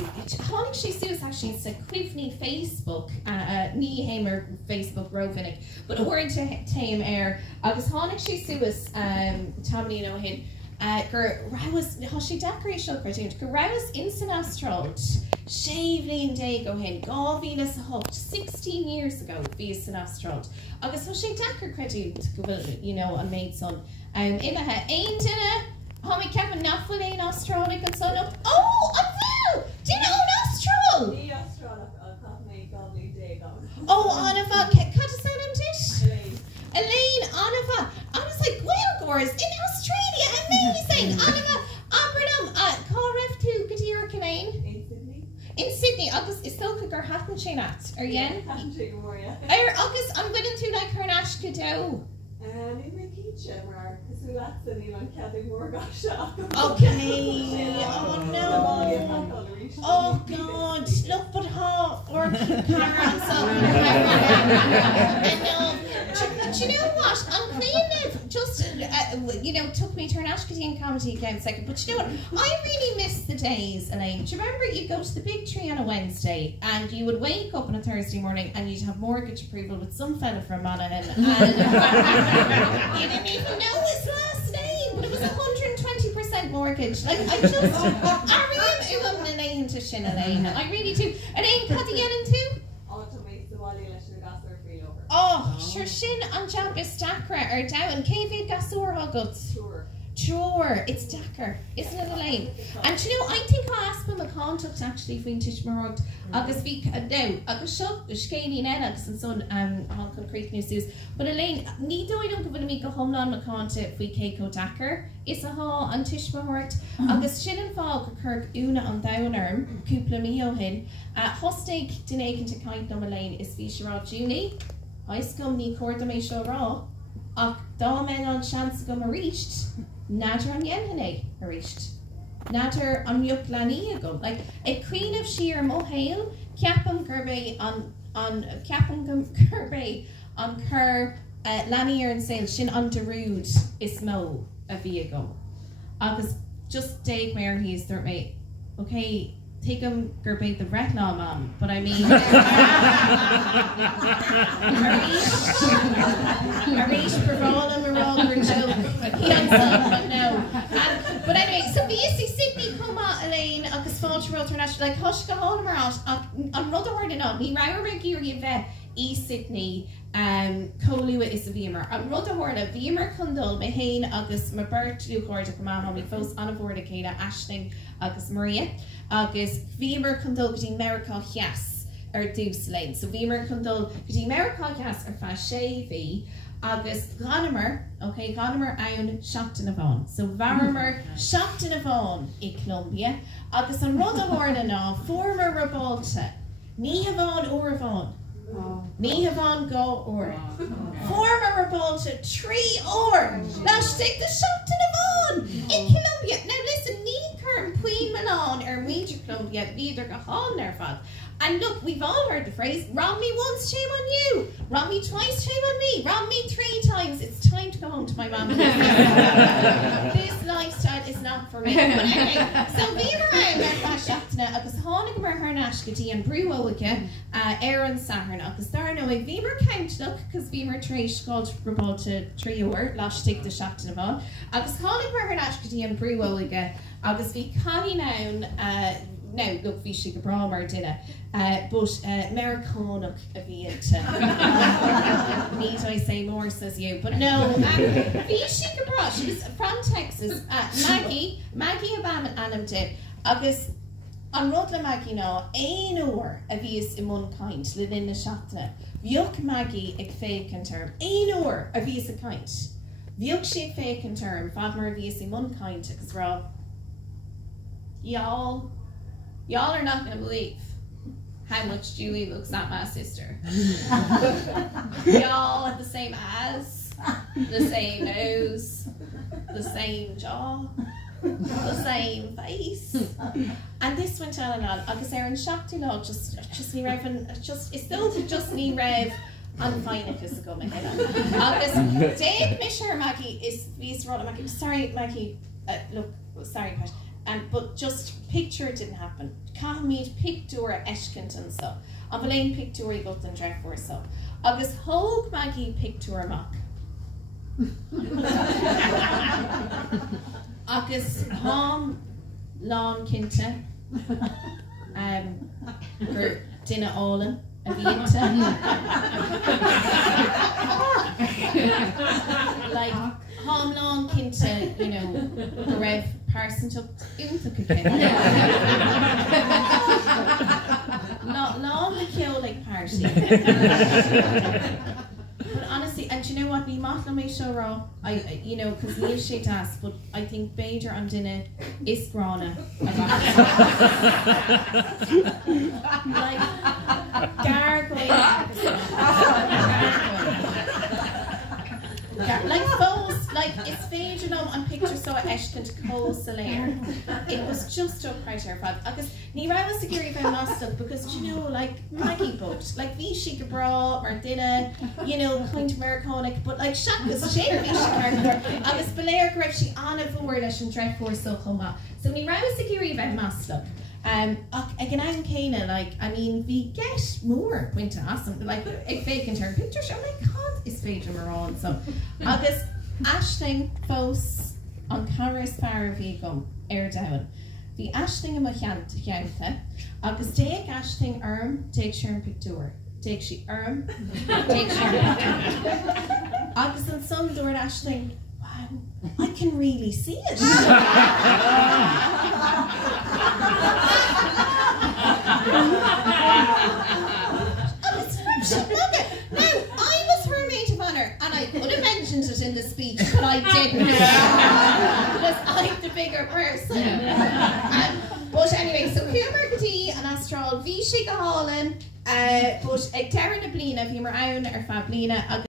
Hánig sé suas actually sa cuimhní Facebook, ní héimar Facebook rovinnig, but uirte taim agus hánig sé suas tamní nó hin gur rawas sé decoréis seo cartoon gur rawas insan astral Shavlin day go hin Gavilas hot 16 years ago via san astral agus ho sé decor cartoon go an maid son imethe ein dinner Homie Kevin Naffel ein Australic and son of oh do you know an astral? The astral oh Anava cut us out dish Elaine Anava I was like Wilgores in Australia amazing Anava Abernam Carref to Kadir Canane in Sydney agus is so gur hatan sé nat ar yen agus an widan tú like her nash Kado ní mé cíte mar cosú lesan í an ceadú mór gá seo. Okay, oh no, oh god, look but how or Karen but you know what, I'm clean just took me to an Ashkatian comedy again second, but you know what, I really miss the days, Elaine. Do you remember you'd go to the big tree on a Wednesday and you would wake up on a Thursday morning and you'd have mortgage approval with some fella from Monaghan and you didn't even know his last name, but it was 120% mortgage. Like I remember Elaine to Shin Elaine. I really do. Elaine, cut the yen too? Oh, sure Shin and Jabis Dakra are down. Cavid Gasur Huggles. Sure, it's Dakar, isn't it, Elaine? And you know, I think I asked him a contact actually for Tishmarod. Agus vi now, agus shop, Shkani Nenax and son Hong Kong Creek News. But Elaine, ni do I don't give me go home on my contact for Keiko Dakar. It's a ha on Tishmarod. Agus Shin and Falk Kirk Una on Downarm, Kupla Mio hin. Hostig Dinakin to Kite no Elaine is Fisherod Junie. I scum ni Corda me show raw. Ach, Damen on chance go reached. Natter an yenhene reached. Natter an yuklani ago. Like a queen of sheer mohale, Capum Gerbe on Capum Gerbe on Cur Lanier and Sail Shin on Darude is mo a viago. Agus just take where he's there mate. Okay, take him Gerbe the red law mom, but I mean Arish Barala Marala joke. He but no. But anyway, so BSC Sydney come out Elaine agus Falter International like hush go home out on rather word enough. He rang a Sydney Colua is a Beamer. A rather word a Beamer Kundal Mahain agus Mabert Lucord come out me fos on a board of Kata Ashling agus Maria agus Beamer Kundal Gdi America yes or Deuce Lane. So Beamer Kundal Gdi America yes or Fashavi agus Ghanmer, okay, Ghanmer Ion Shopton so Varimer Shopton in Columbia, agus an Rotherhorn now, former Revolta, Nihavon Orvon, Nihavon go or former Revolta, 3 or let's take the Shopton in Columbia. Now listen, Neekern Queen Milan or Major Columbia, neither Gahan Nerfad. And look, we've all heard the phrase, rob me once, shame on you. Rob me twice, shame on me. Rob me 3 times, it's time to go home to my mum. This lifestyle is not for me. But anyway, so we were around there Fashaftana, agus Hánig mar Harnashkati and Brewowika, Aaron Sahern, agus Darno, a Beamer count, look, because Beamer Trash called Robalta Trior, Lash take the Shaftana von, agus Hánig mar Harnashkati and Brewowika, agus vi Connie Noun, now, look, we should go bra dinner, but Americanach a bit. Need I say more, says you, but no, we should go bra. She was from Texas. Maggie Obama Anam did. Agus an Rodla Maggie no, ein or a vies in one kind, live in the shatna. Vyuk Maggie ag fake in term, ein or a vies a kind. Vyuk she fake in term, Fadmer a vies in one kind, because raw. Y'all are not going to believe how much Julie looks at my sister. Y'all have the same eyes, the same nose, the same jaw, the same face. And this went on and on. Agus Aaron shocked you know, just ni rev and just it's still just ni rev and fine if it's a go make it. Agus Dave Misher Maggie is Maggie. Sorry Maggie. Look, sorry Pat. but just picture it didn't happen. Can't meet picture eshkent and so. An bhfuil picture I got an dreadful so. Agus hoog Maggie picture mock. Agus hom long kinte gur dinner allin a bhíonta like hom long kinte, you know, the rev person took not long the kill like party. But honestly, and you know what, we might not make sure raw. You know, because we have shit ass, but I think Bader and dinner is grana. Like gargoyle. Like those, like it's Bader and picture so eshkent coal salaire. It was just up right here, Fab. Because ni ra was security if I lost it because you know, like Maggie boat, like we chic bra or dinner, you know, kind of Americanic, but like Shaq was share we chic I was belair grab she on a forward and try for so come up. So ni ra was security if I lost it. Again, I'm kinda like, I mean, we get more point to ask them, like, if they can turn pictures, oh my god, it's Phaedra Moran. So, August, Ashling, Fos, on Caris Paravigum, Down. The Ashling of Machyantha, August, take Ashling, take Sharon Picture. Take she, take Sharon. August, and some door Ashling, wow, I can really see it. Now, I was her maid of honour, and I could have mentioned it in the speech, but I didn't. Because I'm the bigger person. But anyway, so Cúmar Gdí and Astral, Bhí si go hálan, but ag Terra na Blina, bhí mar ann ar Fablina.